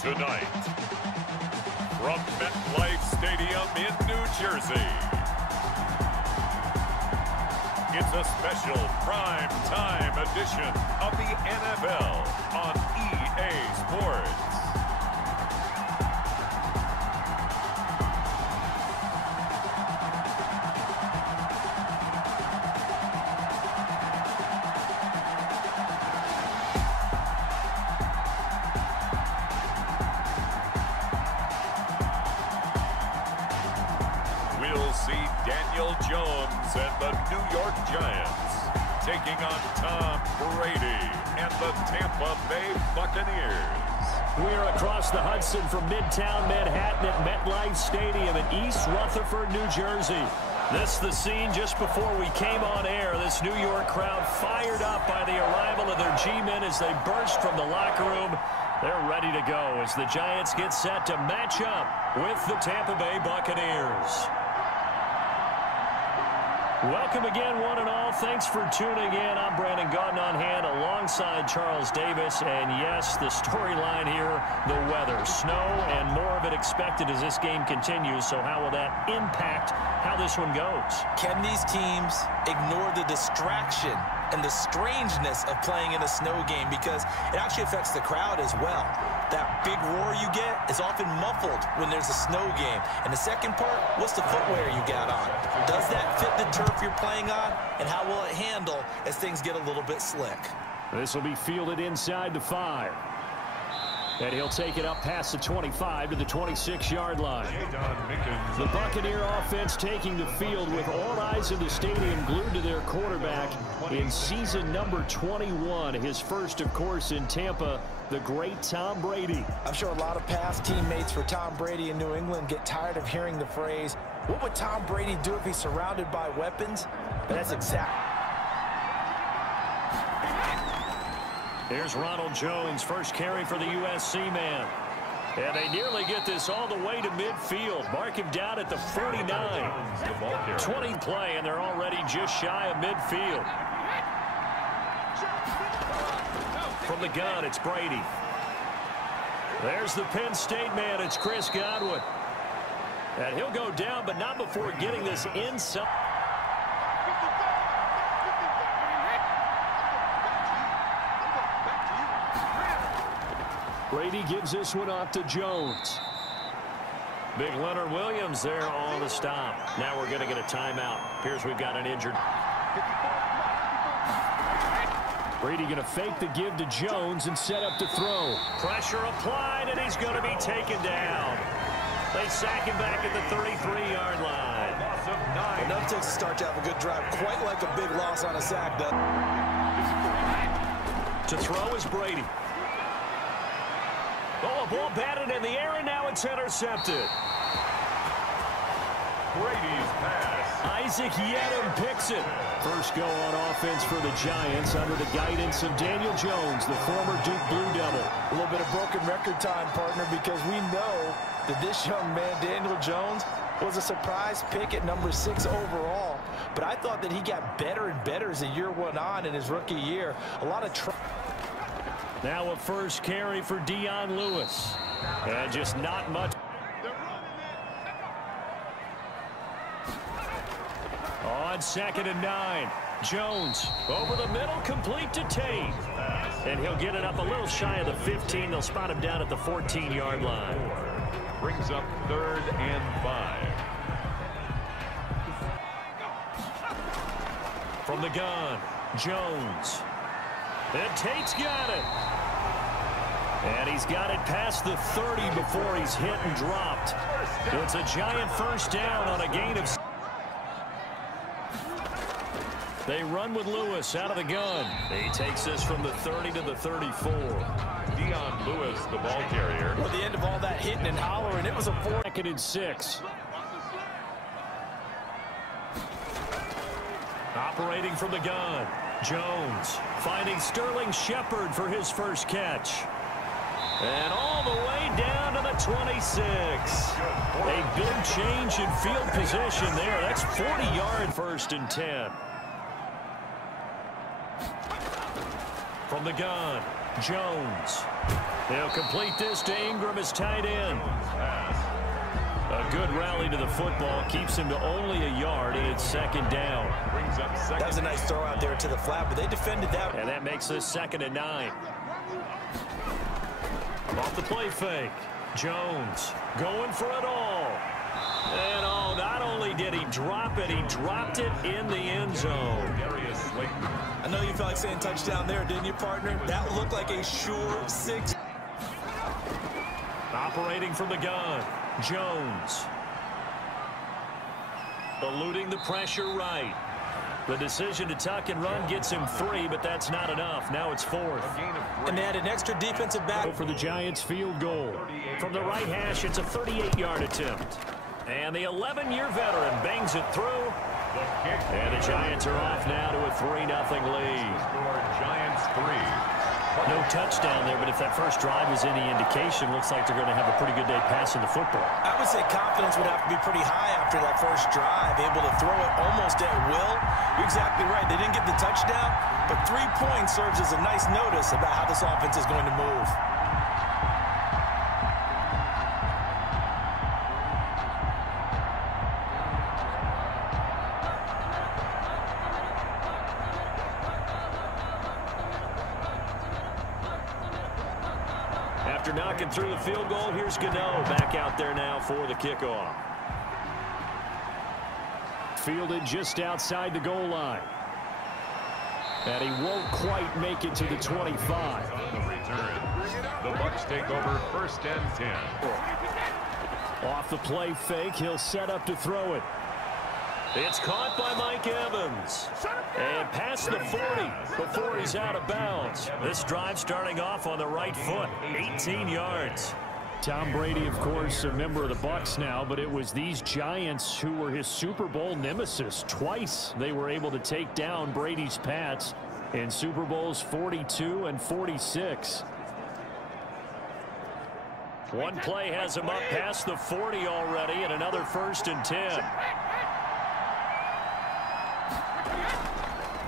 Tonight, from MetLife Stadium in New Jersey, it's a special prime time edition of the NFL on EA Sports. We'll see Daniel Jones and the New York Giants taking on Tom Brady and the Tampa Bay Buccaneers. We're across the Hudson from Midtown Manhattan at MetLife Stadium in East Rutherford, New Jersey. This is the scene just before we came on air. This New York crowd fired up by the arrival of their G-men as they burst from the locker room. They're ready to go as the Giants get set to match up with the Tampa Bay Buccaneers. Welcome again, one and all. Thanks for tuning in. I'm Brandon Gaudin on hand alongside Charles Davis. And yes, the storyline here, the weather, snow, and more of it expected as this game continues. So how will that impact how this one goes? Can these teams ignore the distraction and the strangeness of playing in a snow game? Because it actually affects the crowd as well. That big roar you get is often muffled when there's a snow game. And the second part, what's the footwear you got on? Does that fit the turf you're playing on? And how will it handle as things get a little bit slick? This will be fielded inside the 5. And he'll take it up past the 25 to the 26-yard line. The Buccaneer offense taking the field with all eyes in the stadium glued to their quarterback in season number 21. His first, of course, in Tampa, the great Tom Brady. I'm sure a lot of past teammates for Tom Brady in New England get tired of hearing the phrase, what would Tom Brady do if he's surrounded by weapons? But that's exactly. Here's Ronald Jones, first carry for the USC man. And they nearly get this all the way to midfield. Mark him down at the 49. 20 play, and they're already just shy of midfield. From the gun, it's Brady. There's the Penn State man. It's Chris Godwin. And he'll go down, but not before getting this inside. Brady gives this one off to Jones. Big Leonard Williams there on the stop. Now we're going to get a timeout. Appears we've got an injured. Brady going to fake the give to Jones and set up to throw. Pressure applied, and he's going to be taken down. They sack him back at the 33-yard line. Enough to start to have a good drive, quite like a big loss on a sack, though. To throw is Brady. Oh, a ball batted in the air, and now it's intercepted. Brady's pass. Isaac Yedem picks it. First go on offense for the Giants under the guidance of Daniel Jones, the former Duke Blue Devil. A little bit of broken record time, partner, because we know that this young man, Daniel Jones, was a surprise pick at number 6 overall. But I thought that he got better and better as the year went on in his rookie year. A lot of now a first carry for Dion Lewis. And just not much. On 2nd and 9. Jones over the middle, complete to Tate. And he'll get it up a little shy of the 15. They'll spot him down at the 14-yard line. Brings up 3rd and 5. From the gun, Jones. And Tate's got it. And he's got it past the 30 before he's hit and dropped. It's a Giant first down on a gain of... They run with Lewis out of the gun. He takes this from the 30 to the 34. Dion Lewis, the ball carrier. At the end of all that hitting and hollering, it was a 2nd and 6. Operating from the gun, Jones finding Sterling Shepard for his first catch. And all the way down to the 26. A big change in field position there. That's 40-yard 1st and 10. From the gun, Jones. They'll complete this to Ingram as tight end. A good rally to the football keeps him to only a yard, and it's second down. That was a nice throw out there to the flat, but they defended that. And that makes this 2nd and 9. Off the play fake. Jones going for it all. And not only did he drop it, he dropped it in the end zone. I know you felt like saying touchdown there, didn't you, partner? That looked like a sure 6. Operating from the gun. Jones. Eluding the pressure right. The decision to tuck and run gets him 3, but that's not enough. Now it's 4th. And they had an extra defensive back. For the Giants field goal. From the right hash, it's a 38-yard attempt. And the 11-year veteran bangs it through. And the Giants are off now to a 3-0 lead. Giants 3. No touchdown there, but if that first drive is any indication, looks like they're going to have a pretty good day passing the football. I would say confidence would have to be pretty high after that first drive, able to throw it almost at will. You're exactly right. They didn't get the touchdown, but 3 points serves as a nice notice about how this offense is going to move. After knocking through the field goal, here's Gano back out there now for the kickoff. Fielded just outside the goal line. And he won't quite make it to the 25. On the return, the Bucs take over 1st and 10. Off the play fake, he'll set up to throw it. It's caught by Mike Evans. And past the 40 before he's out of bounds. This drive starting off on the right foot. 18 yards. Tom Brady, of course, a member of the Bucs now, but it was these Giants who were his Super Bowl nemesis. Twice they were able to take down Brady's Pats in Super Bowls 42 and 46. One play has him up past the 40 already, and another 1st and 10.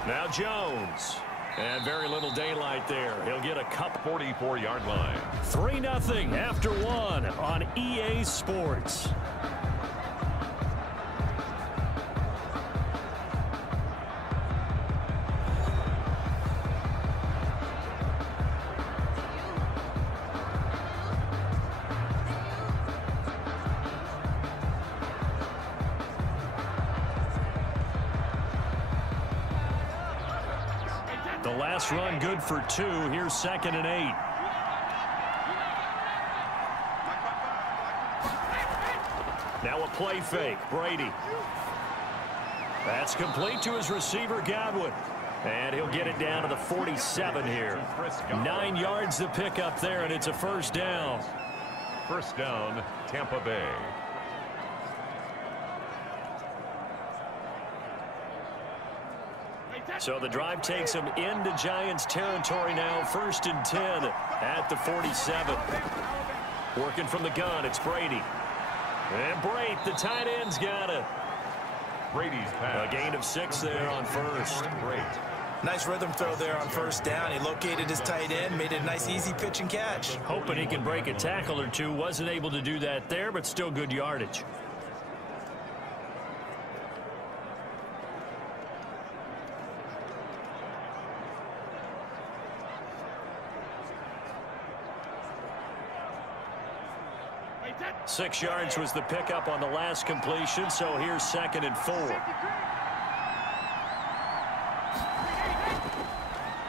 Now Jones. And very little daylight there. He'll get a cup 44-yard line. 3-0 after 1 on EA Sports. The last run good for 2. Here's 2nd and 8. Now a play fake. Brady. That's complete to his receiver, Godwin. And he'll get it down to the 47 here. 9 yards to pick up there, and it's a 1st down. 1st down, Tampa Bay. So the drive takes him into Giants territory now. 1st and 10 at the 47. Working from the gun, it's Brady. And Brate, the tight end's got it. Brady's pass. A gain of 6 there on 1st. Brate. Nice rhythm throw there on 1st down. He located his tight end, made it a nice easy pitch and catch. Hoping he can break a tackle or two. Wasn't able to do that there, but still good yardage. Six yards was the pickup on the last completion, so here's 2nd and 4.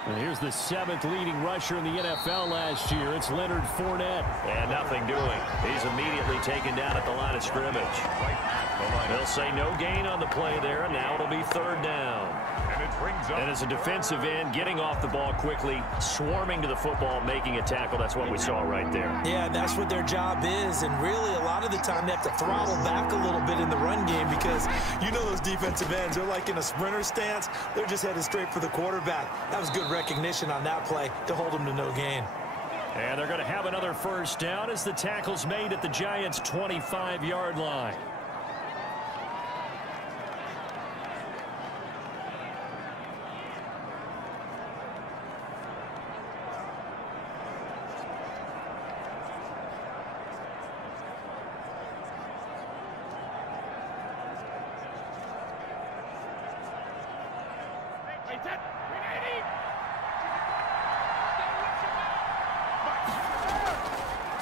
And here's the 7th leading rusher in the NFL last year. It's Leonard Fournette. And nothing doing. He's immediately taken down at the line of scrimmage. They'll say no gain on the play there, and now it'll be 3rd down. And as a defensive end, getting off the ball quickly, swarming to the football, making a tackle. That's what we saw right there. Yeah, that's what their job is, and really a lot of the time they have to throttle back a little bit in the run game because you know those defensive ends, they're like in a sprinter stance. They're just headed straight for the quarterback. That was good recognition on that play to hold them to no gain. And they're going to have another 1st down as the tackle's made at the Giants' 25-yard line.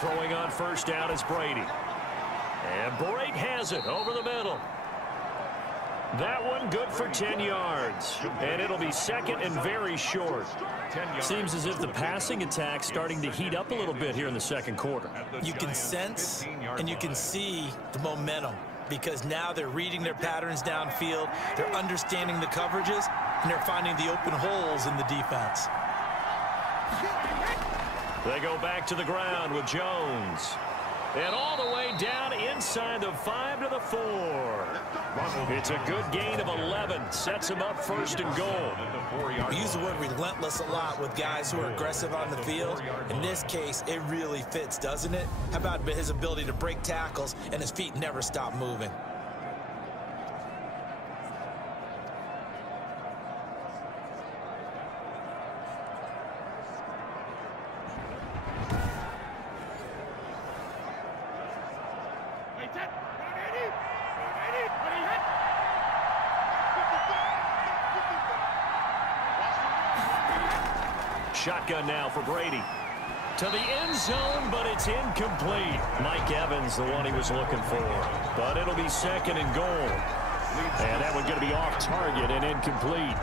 Throwing on first down is Brady. And Brate has it over the middle. That one good for 10 yards. And it'll be second and very short. Seems as if the passing attack's starting to heat up a little bit here in the second quarter. You can sense and you can see the momentum because now they're reading their patterns downfield, they're understanding the coverages, and they're finding the open holes in the defense. They go back to the ground with Jones. And all the way down inside the 5 to the 4. It's a good gain of 11. Sets him up first and goal. We use the word relentless a lot with guys who are aggressive on the field. In this case, it really fits, doesn't it? How about his ability to break tackles and his feet never stop moving? Shotgun now for Brady. To the end zone, but it's incomplete. Mike Evans, the one he was looking for. But it'll be second and goal. And that one's going to be off target and incomplete.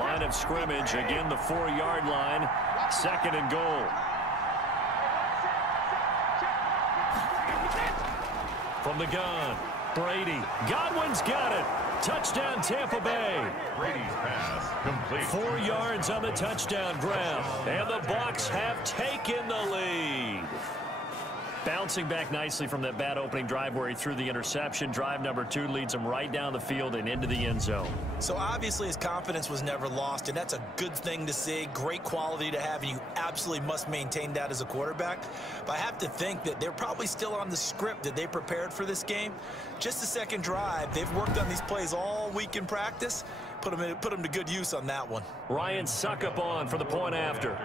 Line of scrimmage, again the 4-yard line. Second and goal. From the gun, Brady. Godwin's got it. Touchdown, Tampa Bay. Brady's pass complete. 4 yards on the touchdown grab. And the Bucs have taken the lead. Bouncing back nicely from that bad opening drive where he threw the interception. Drive number 2 leads him right down the field and into the end zone. So obviously his confidence was never lost, and that's a good thing to see. Great quality to have, and you absolutely must maintain that as a quarterback. But I have to think that they're probably still on the script that they prepared for this game. Just the second drive, they've worked on these plays all week in practice. Put them to good use on that one. Ryan Suckup on for the point after.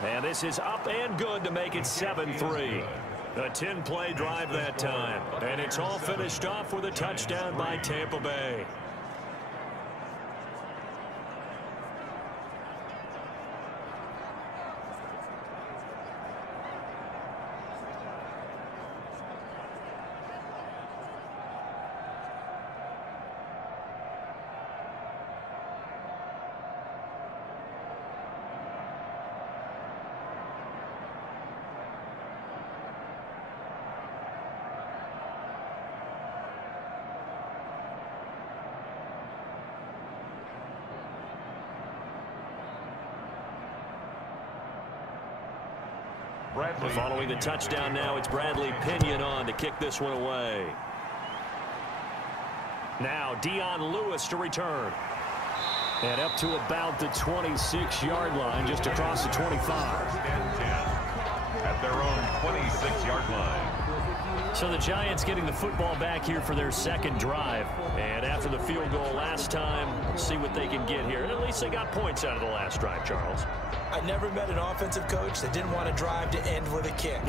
And this is up and good to make it 7-3. A 10-play drive that time. And it's all finished off with a touchdown by Tampa Bay. Following the touchdown now, it's Bradley Pinion on to kick this one away. Now Dion Lewis to return. And up to about the 26-yard line, just across the 25. At their own 26-yard line. So the Giants getting the football back here for their second drive. And after the field goal last time, see what they can get here. And at least they got points out of the last drive, Charles. I never met an offensive coach that didn't want to drive to end with a kick.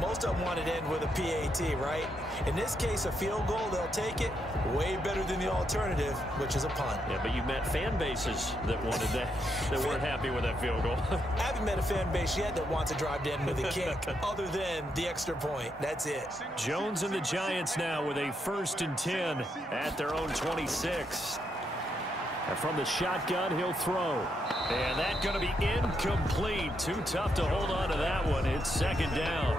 Most of them wanted to end with a PAT, right? In this case, a field goal, they'll take it. Way better than the alternative, which is a punt. Yeah, but you've met fan bases that wanted that, that weren't happy with that field goal. I haven't met a fan base yet that wants to drive to end with a kick, other than the extra point. That's it. Jones and the Giants now with a 1st and 10 at their own 26. And from the shotgun, he'll throw. And that's going to be incomplete. Too tough to hold on to that one. It's second down.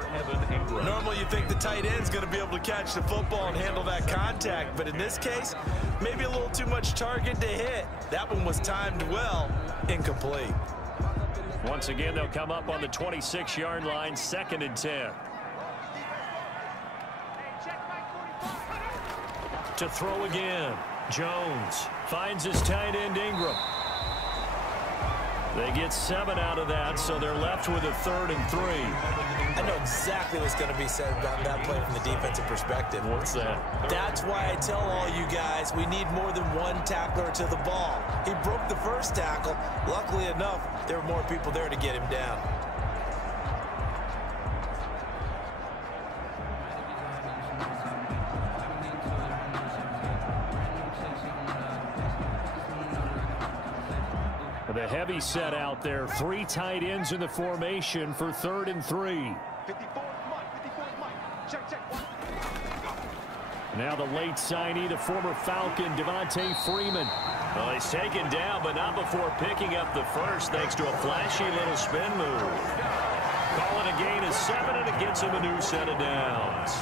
Normally you think the tight end's going to be able to catch the football and handle that contact. But in this case, maybe a little too much target to hit. That one was timed well. Incomplete. Once again, they'll come up on the 26-yard line. 2nd and 10. To throw again. Jones finds his tight end Ingram. They get 7 out of that, so they're left with a 3rd and 3. I know exactly what's going to be said about that play from the defensive perspective. What's that? That's why I tell all you guys we need more than one tackler to the ball. He broke the first tackle. Luckily enough, there were more people there to get him down. A heavy set out there. 3 tight ends in the formation for 3rd and 3. Now the late signee, the former Falcon, Devontae Freeman. Well, he's taken down, but not before picking up the first, thanks to a flashy little spin move. Call it a gain of 7, and it gets him a new set of downs.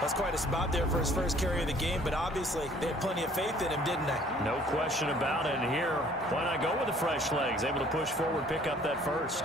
That's quite a spot there for his first carry of the game, but obviously they had plenty of faith in him, didn't they? No question about it. And here, why not go with the fresh legs? Able to push forward, pick up that first.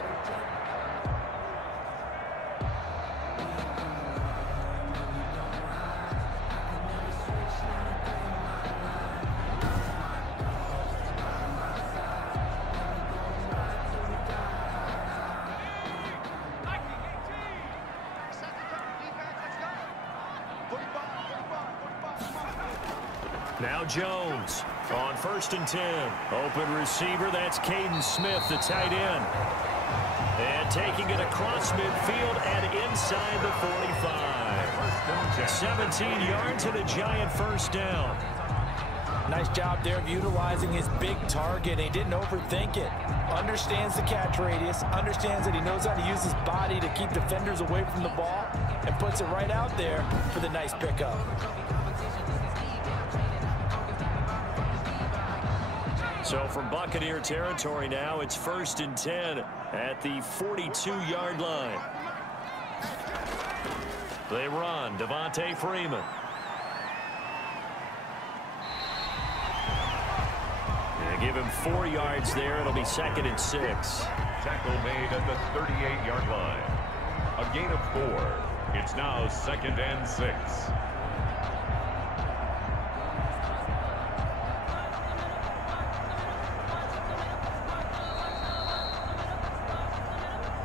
Now Jones on 1st and 10. Open receiver, that's Caden Smith, the tight end. And taking it across midfield and inside the 45. 17 yards and a giant first down. Nice job there of utilizing his big target. He didn't overthink it. Understands the catch radius, understands that he knows how to use his body to keep defenders away from the ball, and puts it right out there for the nice pickup. So from Buccaneer territory now, it's 1st and 10 at the 42-yard line. They run. Devontae Freeman. They give him 4 yards there. It'll be 2nd and 6. Tackle made at the 38-yard line. A gain of 4. It's now 2nd and 6.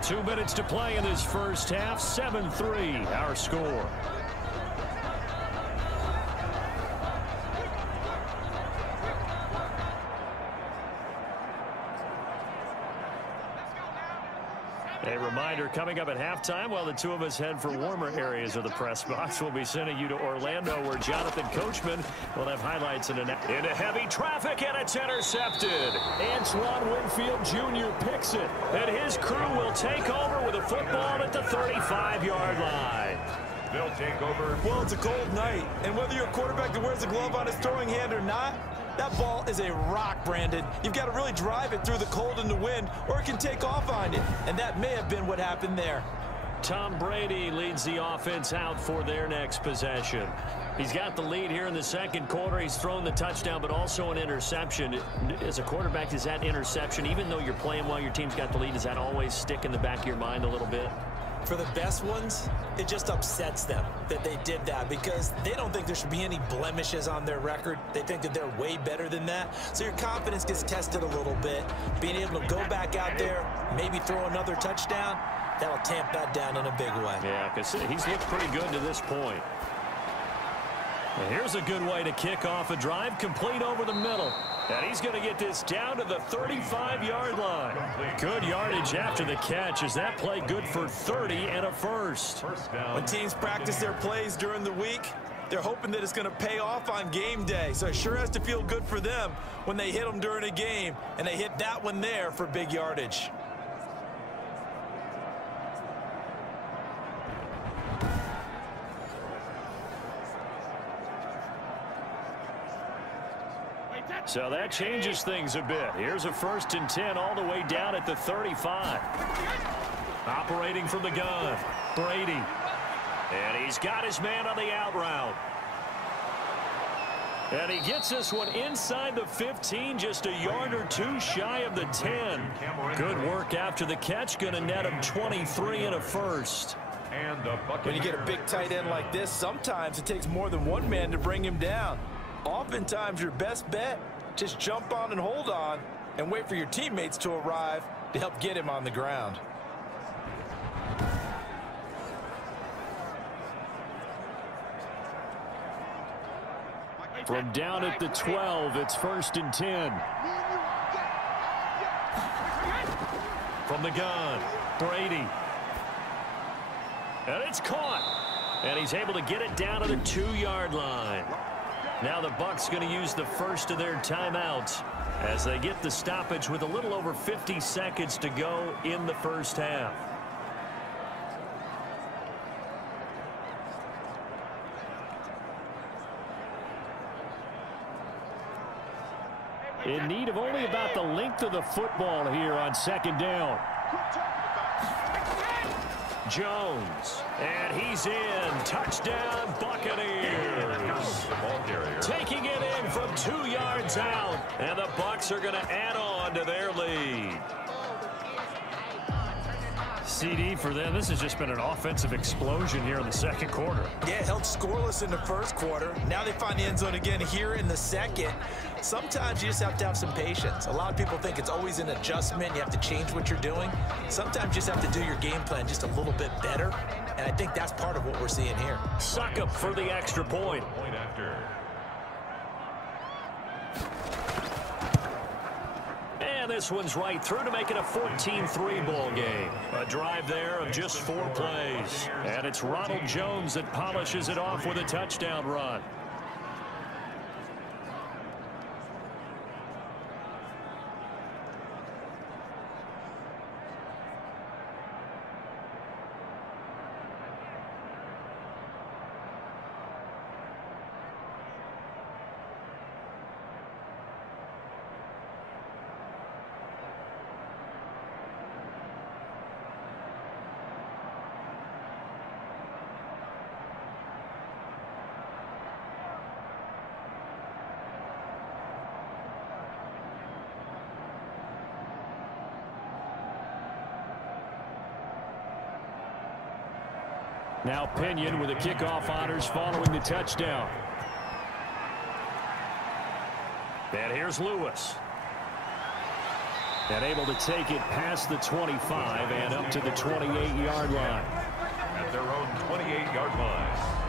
2 minutes to play in this first half. 7-3, our score. A reminder, coming up at halftime, while the two of us head for warmer areas of the press box, we'll be sending you to Orlando, where Jonathan Coachman will have highlights into heavy traffic, and it's intercepted. Antoine Winfield Jr. picks it, and his crew will take over with a football at the 35-yard line. They'll take over. Well, it's a cold night, and whether you're a quarterback that wears a glove on his throwing hand or not, that ball is a rock, Brandon. You've got to really drive it through the cold and the wind, or it can take off on you. And that may have been what happened there. Tom Brady leads the offense out for their next possession. He's got the lead here in the second quarter. He's thrown the touchdown, but also an interception. As a quarterback, does that interception, even though you're playing while your team's got the lead, does that always stick in the back of your mind a little bit? For the best ones, it just upsets them that they did that, because they don't think there should be any blemishes on their record. They think that they're way better than that. So your confidence gets tested a little bit. Being able to go back out there, maybe throw another touchdown, that'll tamp that down in a big way. Yeah, because he's looked pretty good to this point. And here's a good way to kick off a drive, complete over the middle. And he's going to get this down to the 35-yard line. Good yardage after the catch. Is that play good for 30 and a first? When teams practice their plays during the week, they're hoping that it's going to pay off on game day. So it sure has to feel good for them when they hit them during a game, and they hit that one there for big yardage. So that changes things a bit. Here's a 1st and 10 all the way down at the 35. Operating from the gun, Brady. And he's got his man on the out route. And he gets this one inside the 15, just a yard or two shy of the 10. Good work after the catch, going to net him 23 and a first. When you get a big tight end like this, sometimes it takes more than one man to bring him down. Oftentimes, your best bet, just jump on and hold on and wait for your teammates to arrive to help get him on the ground. From down at the 12, it's 1st and 10. From the gun, Brady. And it's caught. And he's able to get it down to the 2-yard line. Now the Bucs going to use the first of their timeouts as they get the stoppage with a little over 50 seconds to go in the first half. In need of only about the length of the football here on second down. Jones, and he's in. Touchdown, Buccaneers. Taking it in from 2 yards out, and the Bucs are going to add on to their lead. CD for them. This has just been an offensive explosion here in the second quarter. Yeah, held scoreless in the first quarter. Now they find the end zone again here in the second. Sometimes you just have to have some patience. A lot of people think it's always an adjustment. You have to change what you're doing. Sometimes you just have to do your game plan just a little bit better. And I think that's part of what we're seeing here. Suck up for the extra point. Point after. And this one's right through to make it a 14-3 ball game. A drive there of just 4 plays. And it's Ronald Jones that polishes it off with a touchdown run. Now Pinion with the kickoff honors following the touchdown. And here's Lewis. And able to take it past the 25 and up to the 28-yard line. At their own 28-yard line.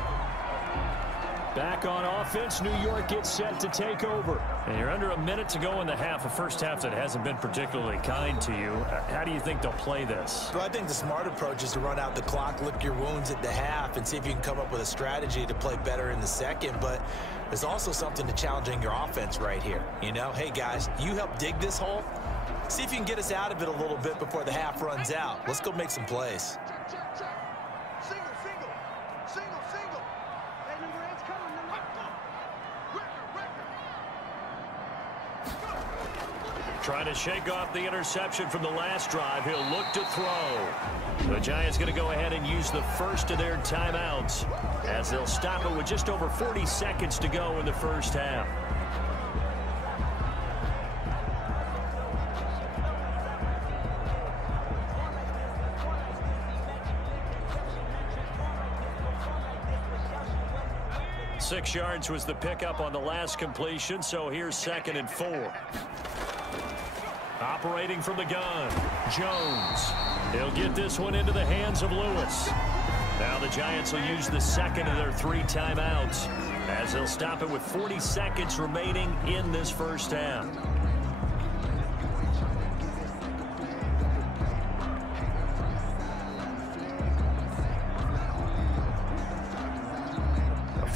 Back on offense, New York gets set to take over. And you're under a minute to go in the half, a first half that hasn't been particularly kind to you. How do you think they'll play this? Well, I think the smart approach is to run out the clock, lick your wounds at the half, and see if you can come up with a strategy to play better in the second. But there's also something to challenging your offense right here. You know, hey, guys, you help dig this hole. See if you can get us out of it a little bit before the half runs out. Let's go make some plays. Trying to shake off the interception from the last drive. He'll look to throw. The Giants going to go ahead and use the first of their timeouts as they'll stop it with just over 40 seconds to go in the first half. Six yards was the pickup on the last completion, so here's 2nd and 4. Operating from the gun, Jones. He'll get this one into the hands of Lewis. Now the Giants will use the second of their 3 timeouts as they'll stop it with 40 seconds remaining in this first half.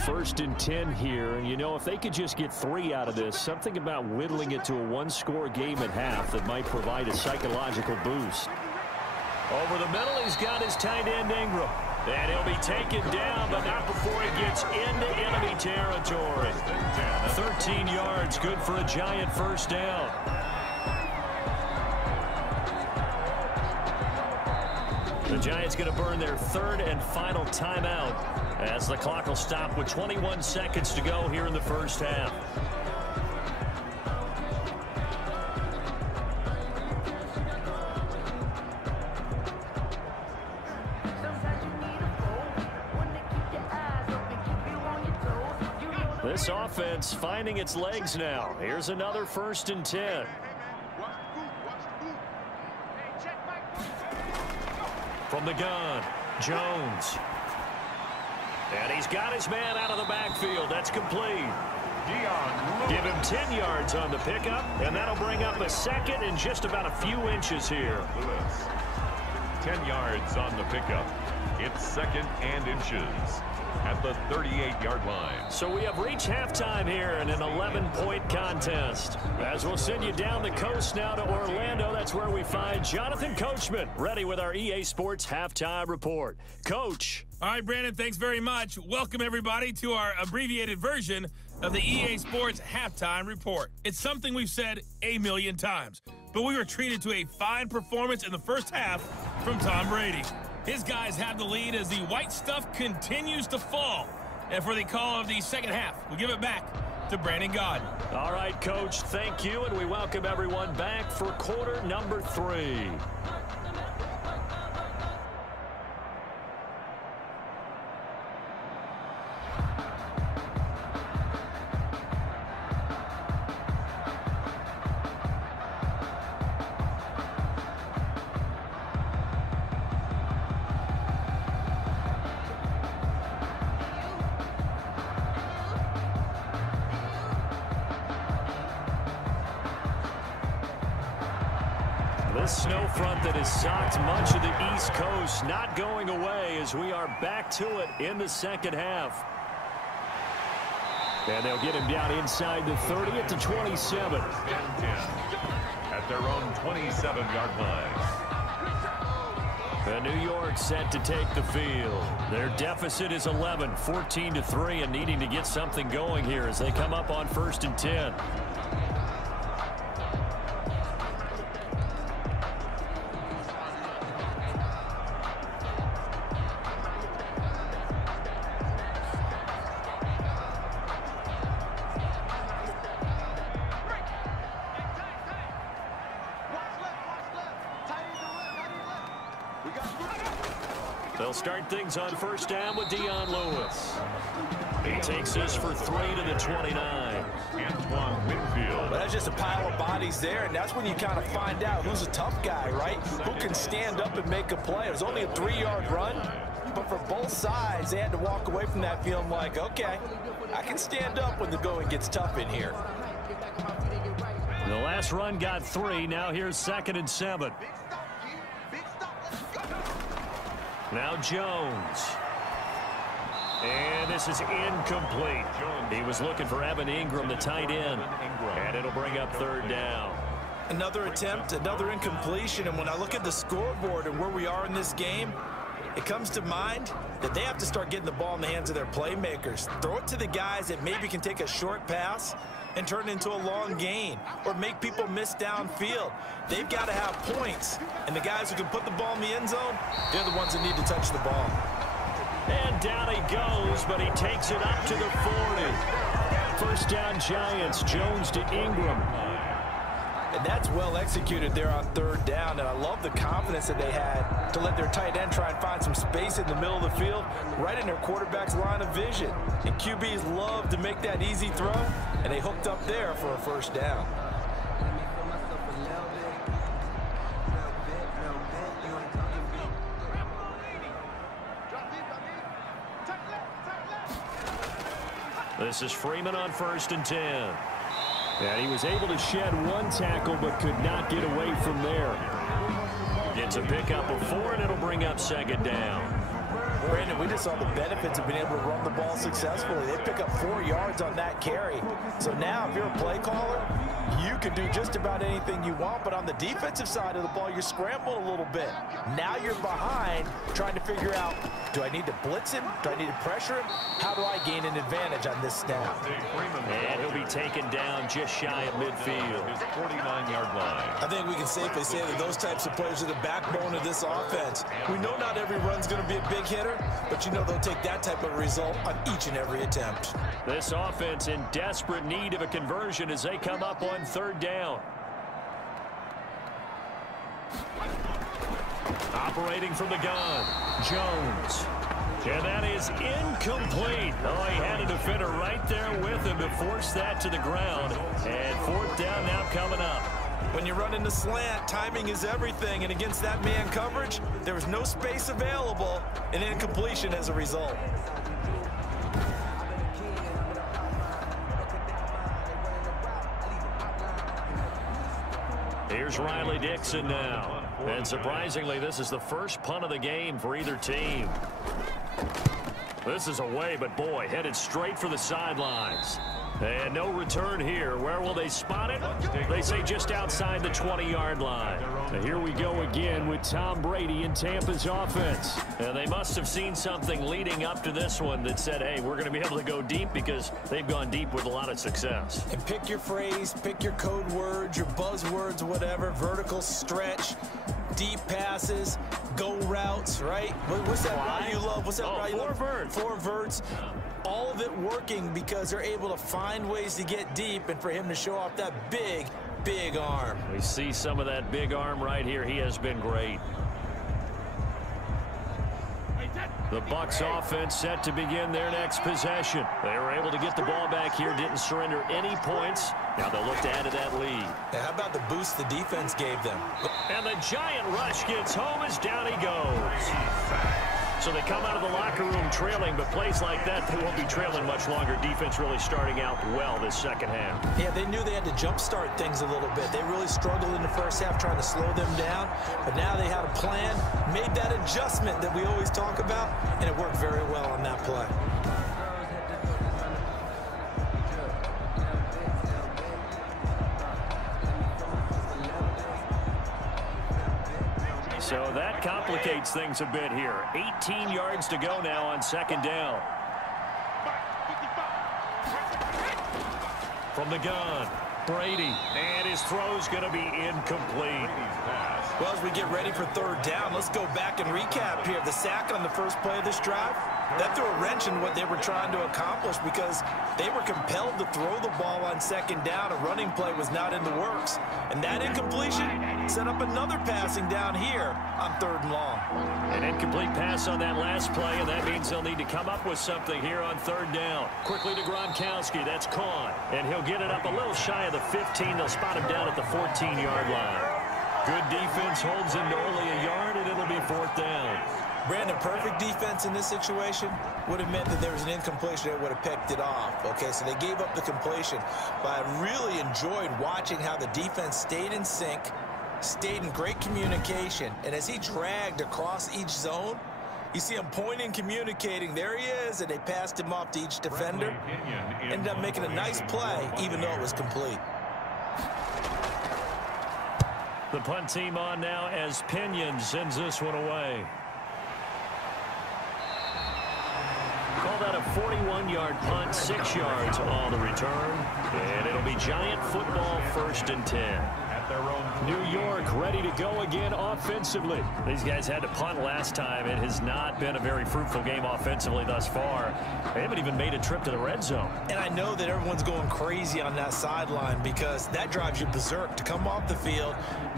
First and 10 here, and you know, if they could just get 3 out of this, something about whittling it to a 1-score game at half that might provide a psychological boost. Over the middle, he's got his tight end Ingram. And he'll be taken down, but not before he gets into enemy territory. 13 yards, good for a Giant first down. The Giants going to burn their 3rd and final timeout as the clock will stop with 21 seconds to go here in the first half. This offense finding its legs now. Here's another 1st and 10. From the gun, Jones. And he's got his man out of the backfield. That's complete. Give him 10 yards on the pickup, and that'll bring up a 2nd and just about a few inches here. 10 yards on the pickup. It's 2nd and inches at the 38-yard line. So we have reached halftime here in an 11-point contest. As we'll send you down the coast now to Orlando, that's where we find Jonathan Coachman, ready with our EA Sports Halftime Report. Coach. All right, Brandon, thanks very much. Welcome, everybody, to our abbreviated version of the EA Sports Halftime Report. It's something we've said a million times, but we were treated to a fine performance in the first half from Tom Brady. His guys have the lead as the white stuff continues to fall. And for the call of the second half, we give it back to Brandon Gaudin. All right, Coach, thank you, and we welcome everyone back for quarter number 3. This snow front that has socked much of the East Coast not going away as we are back to it in the second half. And they'll get him down inside the 30 at the 27. At their own 27-yard line. The New York set to take the field. Their deficit is 11, 14-3, and needing to get something going here as they come up on 1st and 10. They'll start things on 1st down with Dion Lewis. He takes this for 3 to the 29. Antoine Winfield. But that's just a pile of bodies there, and that's when you kind of find out who's a tough guy, right? Who can stand up and make a play. It was only a 3-yard run, but for both sides, they had to walk away from that feeling like, okay, I can stand up when the going gets tough in here. The last run got 3. Now here's 2nd and 7. Now Jones. And this is incomplete. He was looking for Evan Ingram, the tight end. And it'll bring up 3rd down. Another attempt, another incompletion. And when I look at the scoreboard and where we are in this game, it comes to mind that they have to start getting the ball in the hands of their playmakers. Throw it to the guys that maybe can take a short pass and turn it into a long gain or make people miss downfield. They've got to have points, and the guys who can put the ball in the end zone, they're the ones that need to touch the ball. And down he goes, but he takes it up to the 40. 1st down Giants, Jones to Ingram. And that's well executed there on 3rd down, and I love the confidence that they had to let their tight end try and find some space in the middle of the field, right in their quarterback's line of vision. And QBs love to make that easy throw, and they hooked up there for a 1st down. This is Freeman on 1st and 10. And he was able to shed 1 tackle but could not get away from there. Gets a pickup of 4, and it'll bring up 2nd down. Brandon, we just saw the benefits of being able to run the ball successfully. They pick up 4 yards on that carry. So now if you're a play caller, you can do just about anything you want, but on the defensive side of the ball, you're scrambling a little bit. Now you're behind trying to figure out, do I need to blitz him? Do I need to pressure him? How do I gain an advantage on this snap? And he'll be taken down just shy of midfield. His 49-yard line. I think we can safely say that those types of players are the backbone of this offense. We know not every run's going to be a big hitter, but you know they'll take that type of result on each and every attempt. This offense in desperate need of a conversion as they come up on 3rd down. Operating from the gun, Jones. And that is incomplete. Oh, he had a defender right there with him to force that to the ground. And 4th down now coming up. When you run into slant, timing is everything. And against that man coverage, there was no space available, and incompletion as a result. Here's Riley Dixon now. And surprisingly, this is the first punt of the game for either team. This is away, but boy, headed straight for the sidelines. And no return here. Where will they spot it? They say just outside the 20-yard line. Now here we go again with Tom Brady in Tampa's offense. And they must have seen something leading up to this one that said, hey, we're going to be able to go deep, because they've gone deep with a lot of success. And pick your phrase, pick your code words, your buzzwords, whatever. Vertical stretch, deep passes, go routes, right? What's that route you love? What's that route you love? Four verts. All of it working because they're able to find ways to get deep, and for him to show off that big, big arm. We see some of that big arm right here. He has been great. The Bucs offense set to begin their next possession. They were able to get the ball back here, didn't surrender any points. Now they'll look to add to that lead. Yeah, how about the boost the defense gave them? And the giant rush gets home as down he goes. So they come out of the locker room trailing, but plays like that, they won't be trailing much longer. Defense really starting out well this second half. Yeah, they knew they had to jumpstart things a little bit. They really struggled in the first half trying to slow them down, but now they had a plan, made that adjustment that we always talk about, and it worked very well on that play. So that complicates things a bit here. 18 yards to go now on second down. From the gun, Brady, and his throw's going to be incomplete. Well, as we get ready for third down, let's go back and recap here. The sack on the first play of this drive, that threw a wrench in what they were trying to accomplish, because they were compelled to throw the ball on second down. A running play was not in the works. And that incompletion set up another passing down here on third and long. An incomplete pass on that last play, and that means they'll need to come up with something here on third down. Quickly to Gronkowski. That's caught. And he'll get it up a little shy of the 15. They'll spot him down at the 14-yard line. Good defense holds him to only a yard, and it'll be fourth down. Brandon, perfect defense in this situation would have meant that there was an incompletion that would have picked it off. Okay, so they gave up the completion. But I really enjoyed watching how the defense stayed in sync, stayed in great communication. And as he dragged across each zone, you see him pointing, communicating. There he is, and they passed him off to each defender. Ended up making a nice play, even though it was complete. The punt team on now as Pinion sends this one away. Call that a 41-yard punt, 6 yards on the return. And it'll be Giant football, 1st and 10. New York ready to go again offensively. These guys had to punt last time. It has not been a very fruitful game offensively thus far. They haven't even made a trip to the red zone. And I know that everyone's going crazy on that sideline, because that drives you berserk to come off the field,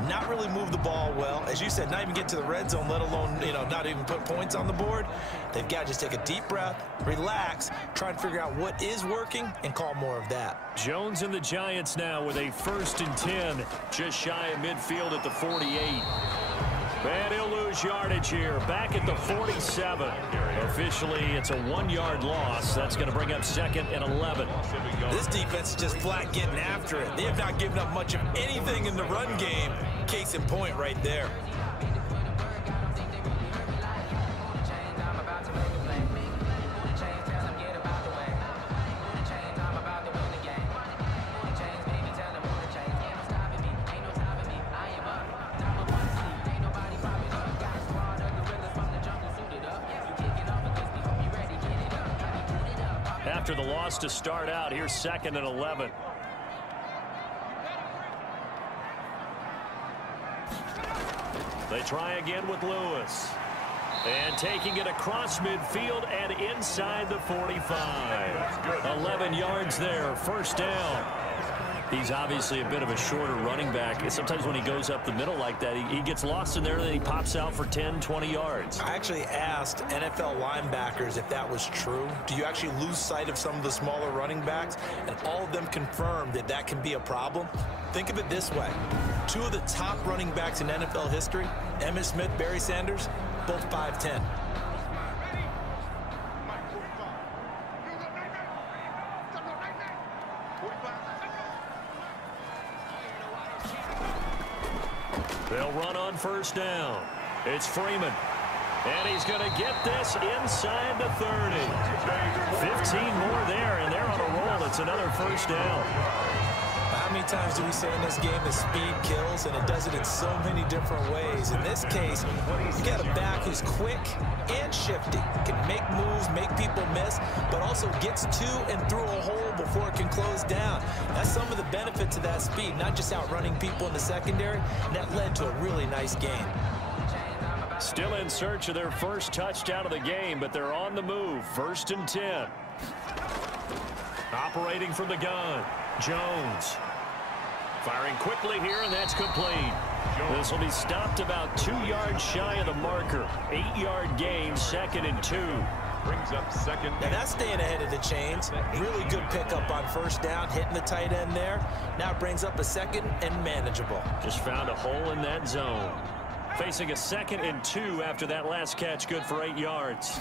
not really move the ball well. As you said, not even get to the red zone, let alone, not even put points on the board. They've got to just take a deep breath, relax, try and figure out what is working, and call more of that. Jones and the Giants now with a 1st and 10, just shy of midfield at the 48. And he'll lose yardage here, back at the 47. Officially, it's a 1-yard loss. That's going to bring up 2nd and 11. This defense is just flat getting after it. They have not given up much of anything in the run game. Case in point right there. After the loss to start out, here's 2nd and 11. They try again with Lewis. And taking it across midfield and inside the 45. 11 yards there, 1st down. He's obviously a bit of a shorter running back. Sometimes when he goes up the middle like that, he gets lost in there, and then he pops out for 10, 20 yards. I actually asked NFL linebackers if that was true. Do you actually lose sight of some of the smaller running backs? And all of them confirmed that that can be a problem. Think of it this way. 2 of the top running backs in NFL history, Emmitt Smith, Barry Sanders, both 5'10". They'll They'll run on first down. It's Freeman. And he's going to get this inside the 30. 15 more there, and they're on a roll. It's another first down. How many times do we say in this game that speed kills, and it does it in so many different ways? In this case, you got a back who's quick and shifty, can make moves, make people miss, but also gets to and through a hole before it can close down. That's some of the benefits of that speed, not just outrunning people in the secondary, and that led to a really nice game. Still in search of their first touchdown of the game, but they're on the move. 1st and 10. Operating from the gun, Jones. Firing quickly here, and that's complete. This will be stopped about 2 yards shy of the marker. 8-yard gain, 2nd and 2. Brings up second. And that's staying ahead of the chains. Really good pickup on first down, hitting the tight end there. Now it brings up a 2nd and manageable. Just found a hole in that zone. Facing a 2nd and 2 after that last catch, good for 8 yards.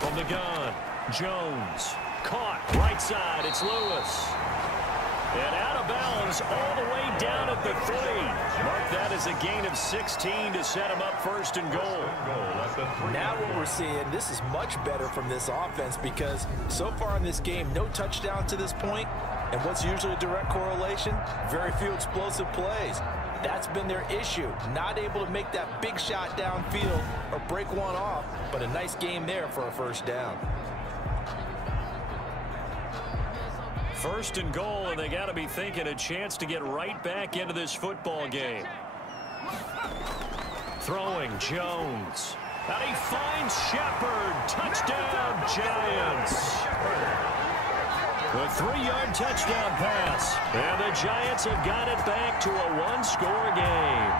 From the gun, Jones. Caught, right side, it's Lewis. And out of bounds all the way down at the 3. Mark that as a gain of 16 to set him up 1st and goal. Now what we're seeing, this is much better from this offense because so far in this game, no touchdown to this point. And what's usually a direct correlation? Very few explosive plays. That's been their issue. Not able to make that big shot downfield or break one off, but a nice game there for a first down. 1st and goal, and they got to be thinking a chance to get right back into this football game. Throwing, Jones. And he finds Shepard. Touchdown, Giants. A 3-yard touchdown pass. And the Giants have got it back to a 1-score game.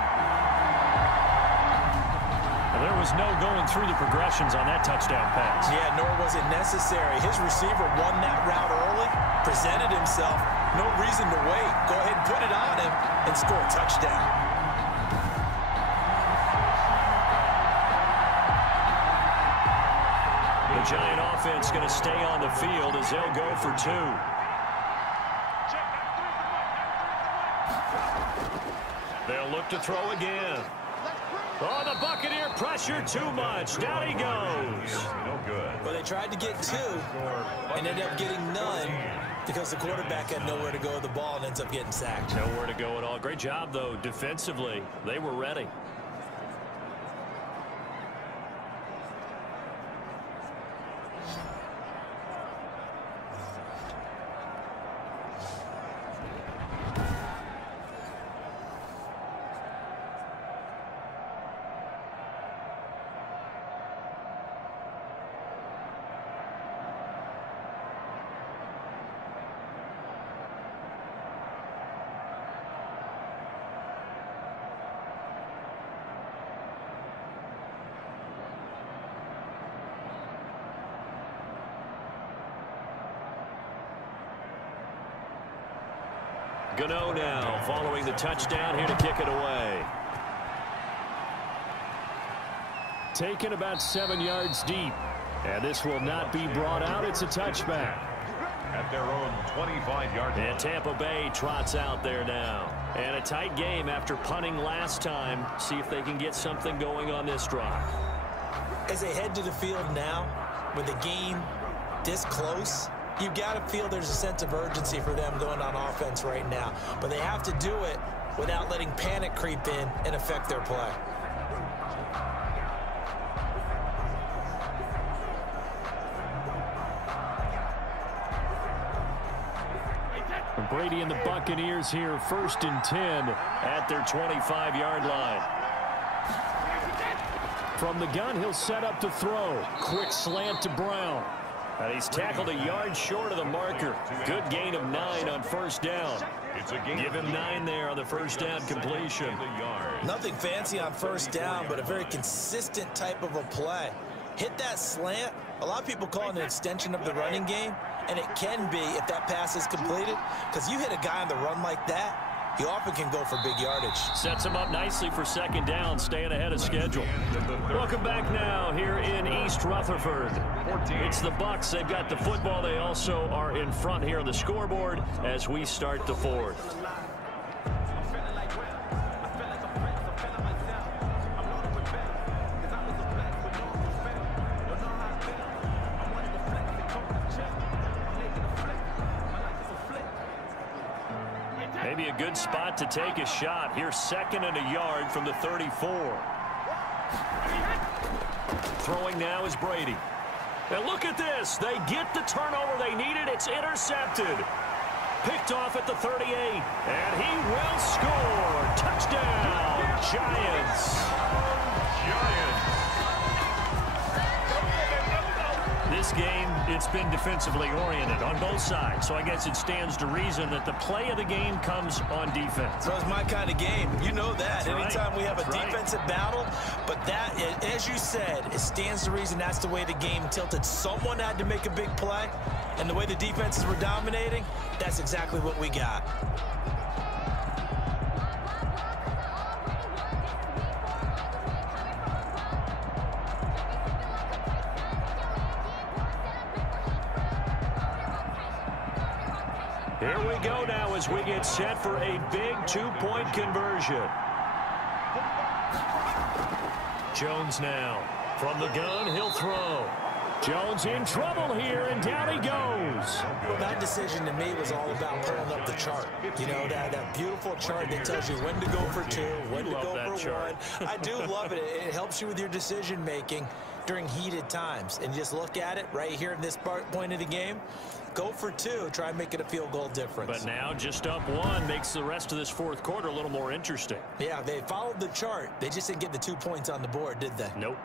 And there was no going through the progressions on that touchdown pass. Yeah, nor was it necessary. His receiver won that route early, presented himself. No reason to wait. Go ahead and put it on him and score a touchdown. The Giant offense going to stay on the field as they'll go for 2. They'll look to throw again. Oh, the Buccaneer pressure too much. Down he goes. No good. But they tried to get 2 and ended up getting none because the quarterback had nowhere to go with the ball and ends up getting sacked. Nowhere to go at all. Great job, though, defensively. They were ready. Gano now following the touchdown here to kick it away. Taken about 7 yards deep. And this will not be brought out. It's a touchback. At their own 25-yard line. And Tampa Bay trots out there now. And a tight game after punting last time. See if they can get something going on this drive. As they head to the field now, with the game this close, you've got to feel there's a sense of urgency for them going on offense right now. But they have to do it without letting panic creep in and affect their play. Brady and the Buccaneers here 1st and 10 at their 25-yard line. From the gun, he'll set up to throw. Quick slant to Brown. And he's tackled a yard short of the marker. Good gain of 9 on first down. Give him 9 there on the first down completion. Nothing fancy on first down, but a very consistent type of a play. Hit that slant. A lot of people call it an extension of the running game, and it can be if that pass is completed, because you hit a guy on the run like that, he often can go for big yardage. Sets him up nicely for second down, staying ahead of schedule. Welcome back now here in East Rutherford. It's the Bucs. They've got the football. They also are in front here on the scoreboard as we start the 4th. good spot to take a shot. Here's 2nd and a yard from the 34. Throwing now is Brady. And look at this. They get the turnover they needed. It's intercepted. Picked off at the 38. And he will score. Touchdown, Giants. This game, it's been defensively oriented on both sides. So I guess it stands to reason that the play of the game comes on defense. So it's my kind of game. You know that. That's Anytime right. we have a That's defensive battle. But that, as you said, it stands to reason that's the way the game tilted. Someone had to make a big play. And the way the defenses were dominating, that's exactly what we got. Here we go now as we get set for a big 2-point conversion. Jones now. From the gun, he'll throw. Jones in trouble here, and down he goes. Well, that decision to me was all about pulling up the chart. You know, that beautiful chart that tells you when to go for 2, when to go for 1. I do love it. It helps you with your decision-making during heated times. And just look at it right here in this point of the game. Go for 2. Try and make it a field goal difference. But now just up 1 makes the rest of this 4th quarter a little more interesting. Yeah, they followed the chart. They just didn't get the 2 points on the board, did they? Nope.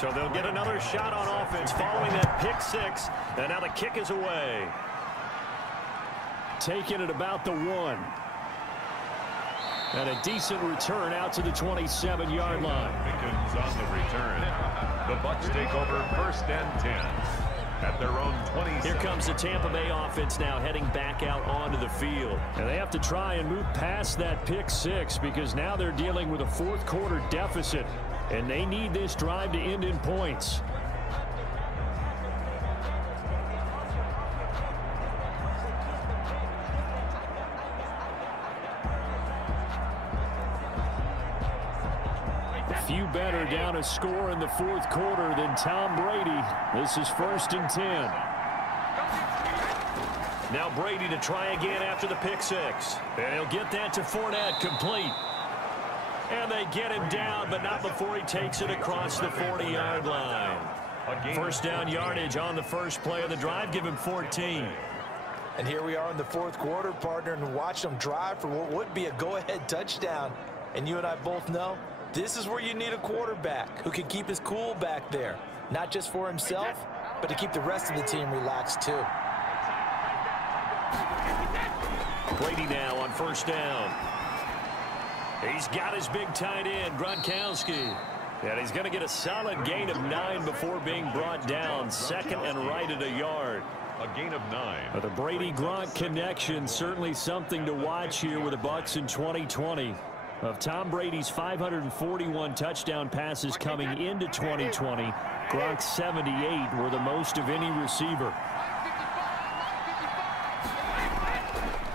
So they'll get another shot on offense following that pick 6. And now the kick is away. Taking it about the 1. And a decent return out to the 27-yard line. Pickens on the return. The Bucs take over 1st and 10 at their own 27. Here comes the Tampa Bay offense now heading back out onto the field. And they have to try and move past that pick 6 because now they're dealing with a 4th quarter deficit. And they need this drive to end in points. Few better down a score in the 4th quarter than Tom Brady. This is 1st and 10. Now Brady to try again after the pick 6. And he'll get that to Fournette, complete. And they get him down, but not before he takes it across the 40-yard line. 1st down yardage on the first play of the drive. Give him 14. And here we are in the 4th quarter, partner, and watch them drive for what would be a go-ahead touchdown. And you and I both know this is where you need a quarterback who can keep his cool back there. Not just for himself, but to keep the rest of the team relaxed too. Brady now on 1st down. He's got his big tight end, Gronkowski. And he's going to get a solid gain of 9 before being brought down. 2nd and right at a yard. A gain of 9. But the Brady-Gronk connection, certainly something to watch here with the Bucs in 2020. Of Tom Brady's 541 touchdown passes coming into 2020, Gronk's 78 were the most of any receiver.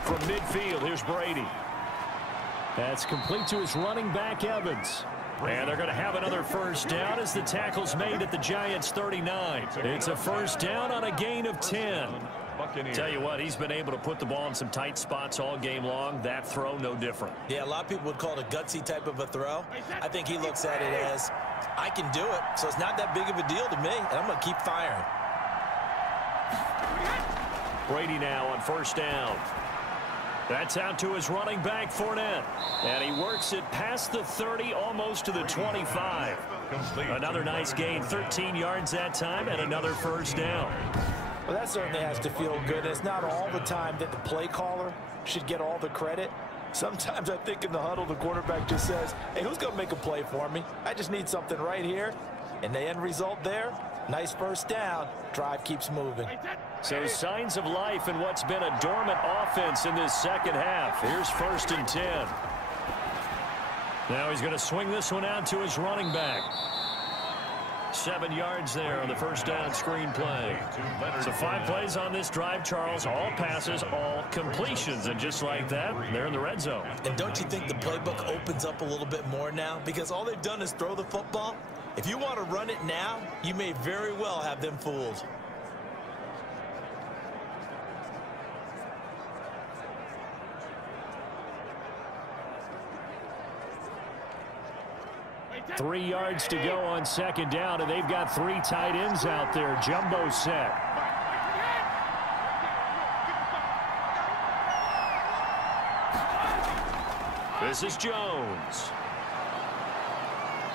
From midfield, here's Brady. That's complete to his running back, Evans. And they're going to have another 1st down as the tackle's made at the Giants' 39. It's a 1st down on a gain of 10. Buccaneers. Tell you what, he's been able to put the ball in some tight spots all game long. That throw, no different. Yeah, a lot of people would call it a gutsy type of a throw. I think he looks at it as, I can do it, so it's not that big of a deal to me, and I'm going to keep firing. Brady now on 1st down. That's out to his running back, Fournette. And he works it past the 30, almost to the 25. Another nice gain, 13 yards that time, and another 1st down. Well, that certainly has to feel good. It's not all the time that the play caller should get all the credit. Sometimes I think in the huddle, the quarterback just says, hey, who's going to make a play for me? I just need something right here. And the end result there, nice 1st down. Drive keeps moving. So signs of life in what's been a dormant offense in this 2nd half. Here's 1st and 10. Now he's going to swing this one out to his running back. 7 yards there on the first down screen play. So 5 plays on this drive, Charles. All passes, all completions. And just like that, they're in the red zone. And don't you think the playbook opens up a little bit more now? Because all they've done is throw the football. If you want to run it now, you may very well have them fooled. Three yards to go on second down, and they've got 3 tight ends out there. Jumbo set. This is Jones.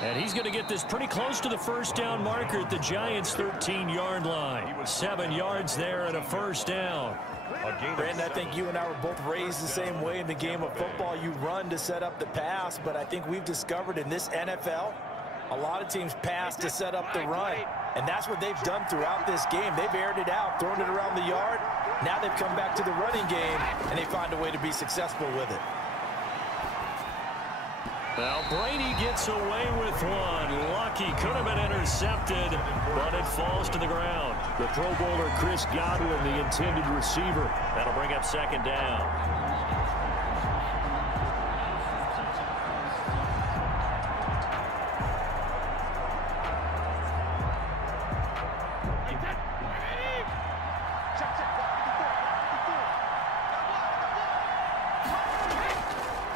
And he's going to get this pretty close to the first down marker at the Giants' 13-yard line. 7 yards there and a first down. Brandon, I think you and I were both raised the same way in the game of football. You run to set up the pass, but I think we've discovered in this NFL, a lot of teams pass to set up the run. And that's what they've done throughout this game. They've aired it out, thrown it around the yard. Now they've come back to the running game, and they find a way to be successful with it. Now Brady gets away with one. Lucky, could have been intercepted, but it falls to the ground. The Pro Bowler Chris Godwin, the intended receiver. That'll bring up second down.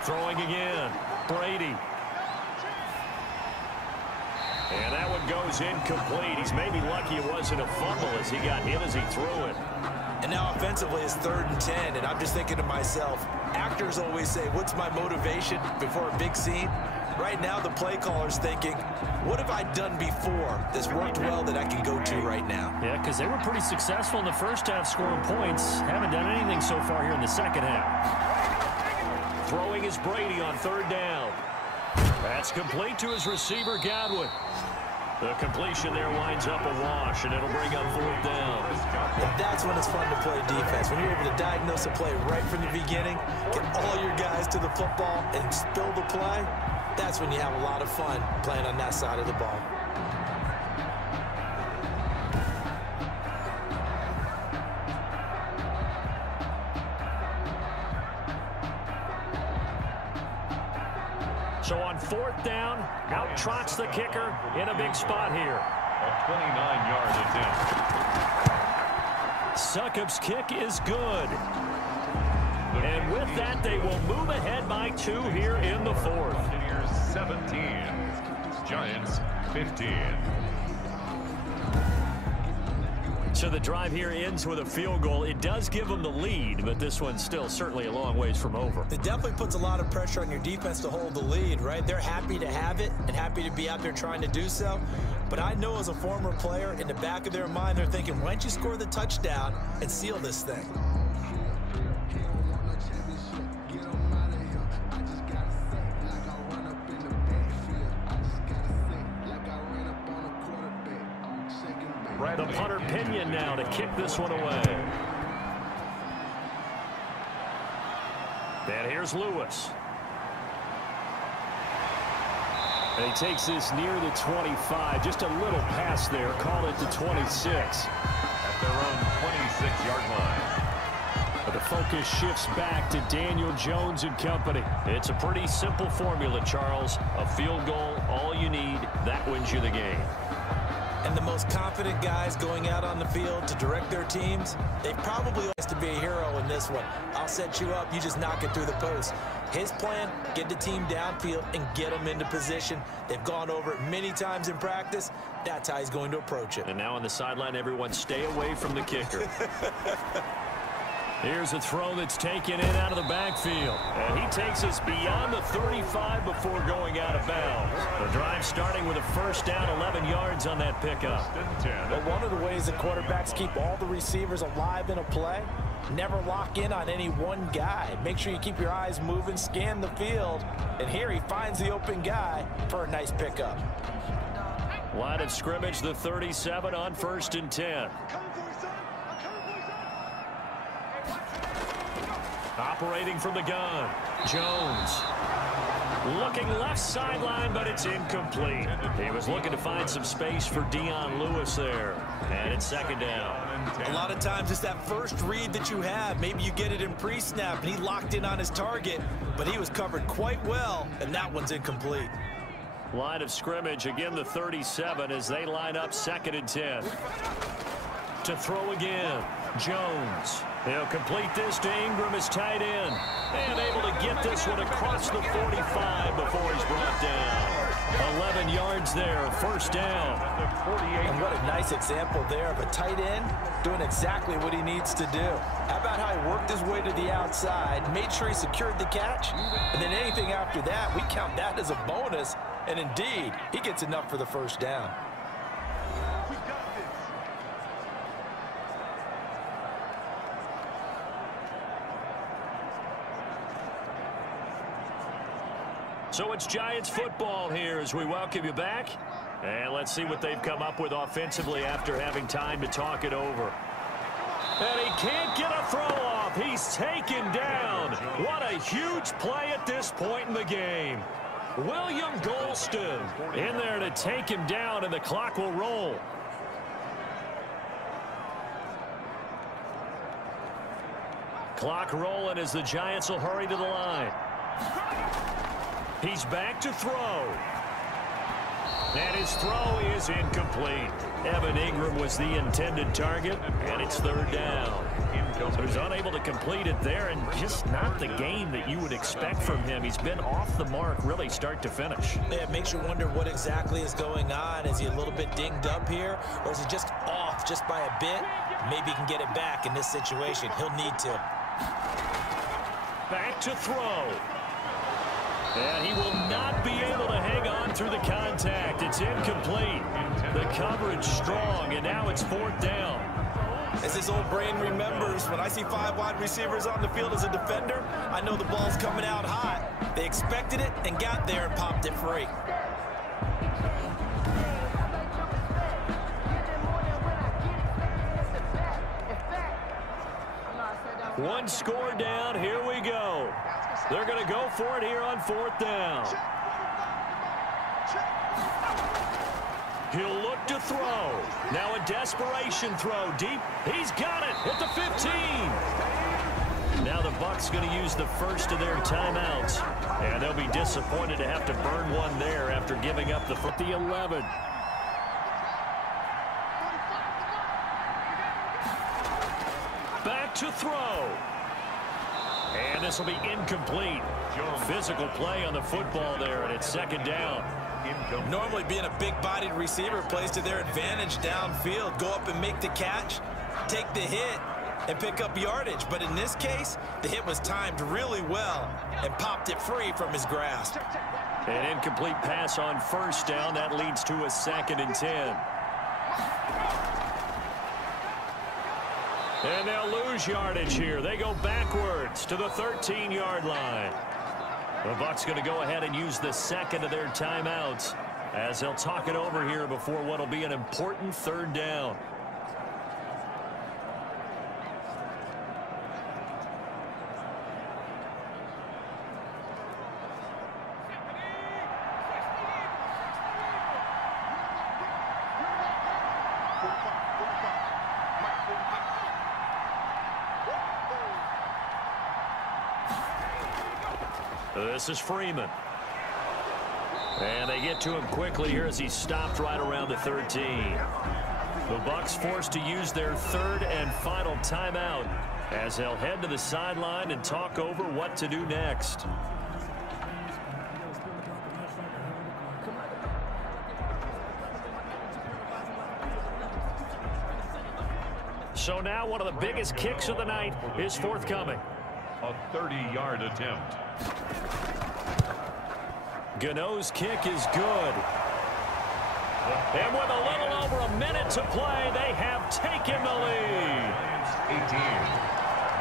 Throwing again. Brady. And that one goes incomplete. He's maybe lucky it wasn't a fumble as he got hit as he threw it. And now offensively it's 3rd and 10, and I'm just thinking to myself, actors always say, what's my motivation before a big scene? Right now the play caller's thinking, what have I done before that's worked well that I can go to right now? Yeah, because they were pretty successful in the first half scoring points. Haven't done anything so far here in the second half. Throwing is Brady on 3rd down. That's complete to his receiver, Godwin. The completion there winds up a wash, and it'll bring up 4th down. And that's when it's fun to play defense. When you're able to diagnose a play right from the beginning, get all your guys to the football, and spill the play, that's when you have a lot of fun playing on that side of the ball. So on 4th down, out trots the kicker in a big spot here. A 29-yard attempt. Succop's kick is good. And with that, they will move ahead by 2 here in the 4th. Buccaneers 17, Giants 15. So the drive here ends with a field goal. It does give them the lead, but this one's still certainly a long ways from over. It definitely puts a lot of pressure on your defense to hold the lead, right? They're happy to have it and happy to be out there trying to do so. But I know as a former player, in the back of their mind, they're thinking, why don't you score the touchdown and seal this thing? The punter Pinion now to kick this one away. And here's Lewis. And he takes this near the 25. Just a little pass there. Call it the 26. At their own 26-yard line. But the focus shifts back to Daniel Jones and company. It's a pretty simple formula, Charles. A field goal, all you need. That wins you the game. And the most confident guys going out on the field to direct their teams, they probably want to be a hero in this one. I'll set you up, you just knock it through the post. His plan, get the team downfield and get them into position. They've gone over it many times in practice. That's how he's going to approach it. And now on the sideline, everyone stay away from the kicker. Here's a throw that's taken in out of the backfield. And he takes us beyond the 35 before going out of bounds. The drive starting with a first down, 11 yards on that pickup. But one of the ways that quarterbacks keep all the receivers alive in a play, never lock in on any one guy. Make sure you keep your eyes moving, scan the field. And here he finds the open guy for a nice pickup. Line of scrimmage, the 37 on 1st and 10. Operating from the gun, Jones. Looking left sideline, but it's incomplete. He was looking to find some space for Dion Lewis there. And it's second down. A lot of times it's that first read that you have. Maybe you get it in pre-snap, and he locked in on his target, but he was covered quite well, and that one's incomplete. Line of scrimmage, again the 37 as they line up 2nd and 10. To throw again, Jones. He'll complete this to Ingram, his tight end. And able to get this one across the 45 before he's brought down. 11 yards there, first down. And what a nice example there of a tight end doing exactly what he needs to do. How about how he worked his way to the outside, made sure he secured the catch, and then anything after that, we count that as a bonus. And indeed, he gets enough for the first down. So it's Giants football here as we welcome you back. And let's see what they've come up with offensively after having time to talk it over. And he can't get a throw off. He's taken down. What a huge play at this point in the game. William Golston in there to take him down, and the clock will roll. Clock rolling as the Giants will hurry to the line. He's back to throw. And his throw is incomplete. Evan Ingram was the intended target, and it's third down. So he's unable to complete it there, and just not the game that you would expect from him. He's been off the mark really start to finish. Yeah, it makes you wonder what exactly is going on. Is he a little bit dinged up here, or is he just off just by a bit? Maybe he can get it back in this situation. He'll need to. Back to throw. And he will not be able to hang on through the contact. It's incomplete. The coverage strong, and now it's fourth down. As his old brain remembers, when I see 5 wide receivers on the field as a defender, I know the ball's coming out hot. They expected it and got there and popped it free. One score down. Here we go. They're going to go for it here on fourth down. He'll look to throw. Now a desperation throw deep. He's got it at the 15. Now the Bucs going to use the first of their timeouts. And they'll be disappointed to have to burn one there after giving up the 11. Back to throw. And this will be incomplete. Physical play on the football there, and it's second down. Normally being a big-bodied receiver plays to their advantage downfield. Go up and make the catch, take the hit, and pick up yardage. But in this case, the hit was timed really well and popped it free from his grasp. An incomplete pass on first down. That leads to a 2nd and 10. And they'll lose yardage here. They go backwards to the 13-yard line. The Bucs going to go ahead and use the second of their timeouts as they'll talk it over here before what will be an important third down. This is Freeman. And they get to him quickly here as he's stopped right around the 13. The Bucs forced to use their third and final timeout as they'll head to the sideline and talk over what to do next. So now one of the biggest kicks of the night is forthcoming. A 30-yard attempt. Gano's kick is good. And with a little over a minute to play, they have taken the lead. 18.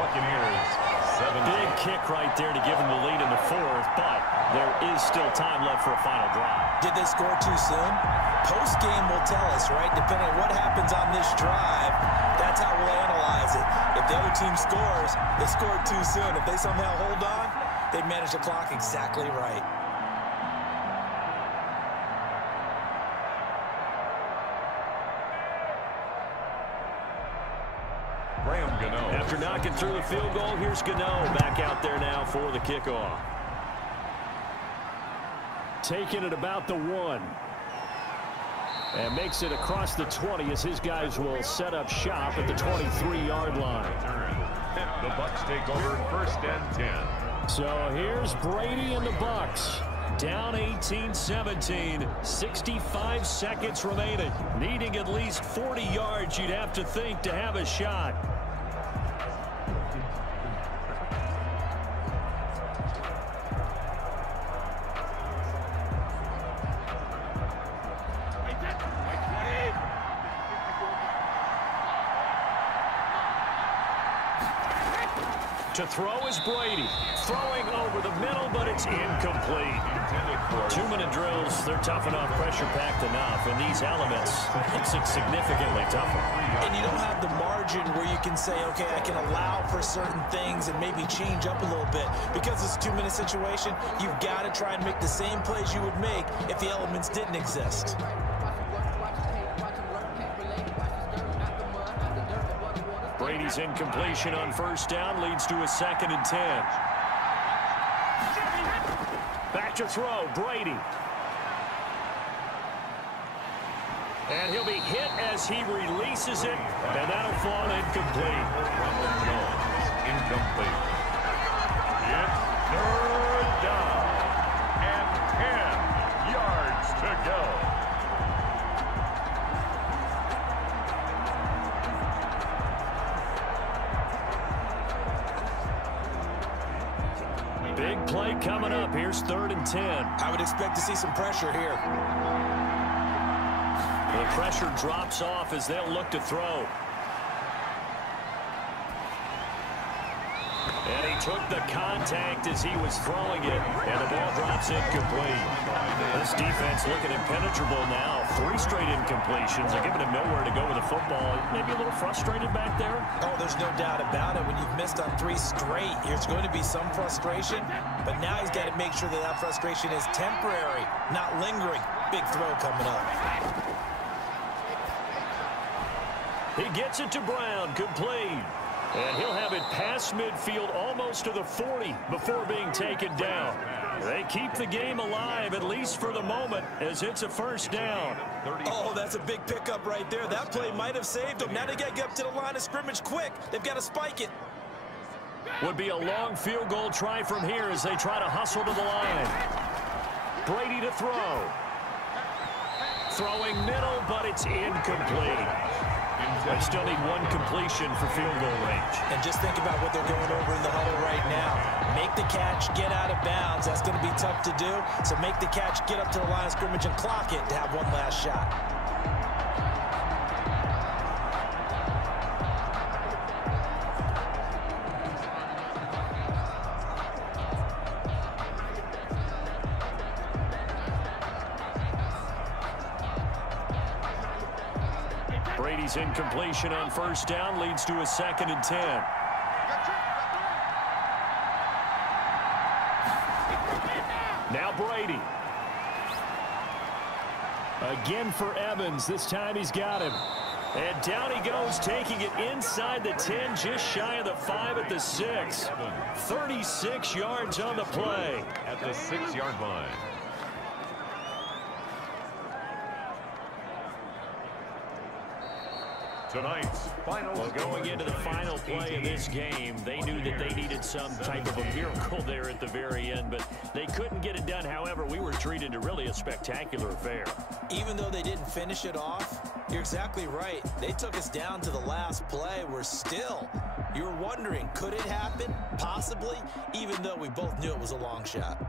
Buccaneers 7. Big kick right there to give them the lead in the fourth, but there is still time left for a final drive. Did they score too soon? Post-game will tell us, right? Depending on what happens on this drive, that's how we'll analyze it. If the other team scores, they scored too soon. If they somehow hold on, they manage the clock exactly right. After knocking through the field goal, here's Gano back out there now for the kickoff. Taking it about the 1. And makes it across the 20 as his guys will set up shop at the 23-yard line. The Bucs take over 1st and 10. So here's Brady and the Bucs. Down 18-17, 65 seconds remaining. Needing at least 40 yards, you'd have to think, to have a shot. To throw is Brady. Throwing over the middle, but it's incomplete. 2-minute drills, they're tough enough, pressure-packed enough. And these elements makes it significantly tougher. And you don't have the margin where you can say, okay, I can allow for certain things and maybe change up a little bit. Because it's a 2-minute situation, you've got to try and make the same plays you would make if the elements didn't exist. Brady's incompletion on 1st down leads to a 2nd and 10. Back to throw, Brady. And he'll be hit as he releases it, and that'll fall incomplete. Incomplete. It's 3rd down and 10 yards to go. Big play coming up. Here's 3rd and 10. I would expect to see some pressure here. The pressure drops off as they'll look to throw. And he took the contact as he was throwing it, and the ball drops incomplete. This defense looking impenetrable now. 3 straight incompletions. They're giving him nowhere to go with the football. Maybe a little frustrated back there. Oh, there's no doubt about it. When you've missed on 3 straight, there's going to be some frustration. But now he's got to make sure that that frustration is temporary, not lingering. Big throw coming up. He gets it to Brown, complete. And he'll have it past midfield almost to the 40 before being taken down. They keep the game alive, at least for the moment, as it's a 1st down. Oh, that's a big pickup right there. That play might have saved them. Now they got to get up to the line of scrimmage quick. They've got to spike it. Would be a long field goal try from here as they try to hustle to the line. Brady to throw. Throwing middle, but it's incomplete. They still need 1 completion for field goal range. And just think about what they're going over in the huddle right now. Make the catch, get out of bounds. That's going to be tough to do. So make the catch, get up to the line of scrimmage, and clock it to have 1 last shot. Brady's incompletion on 1st down leads to a 2nd and 10. Now Brady. Again for Evans. This time he's got him. And down he goes, taking it inside the 10, just shy of the 5 at the 6. 36 yards on the play. At the 6-yard line. Tonight's final. Well, going into the final play of this game, they knew that they needed some type of a miracle there at the very end, but they couldn't get it done. However, we were treated to really a spectacular affair. Even though they didn't finish it off, you're exactly right. They took us down to the last play. We're still, you're wondering, could it happen? Possibly, even though we both knew it was a long shot.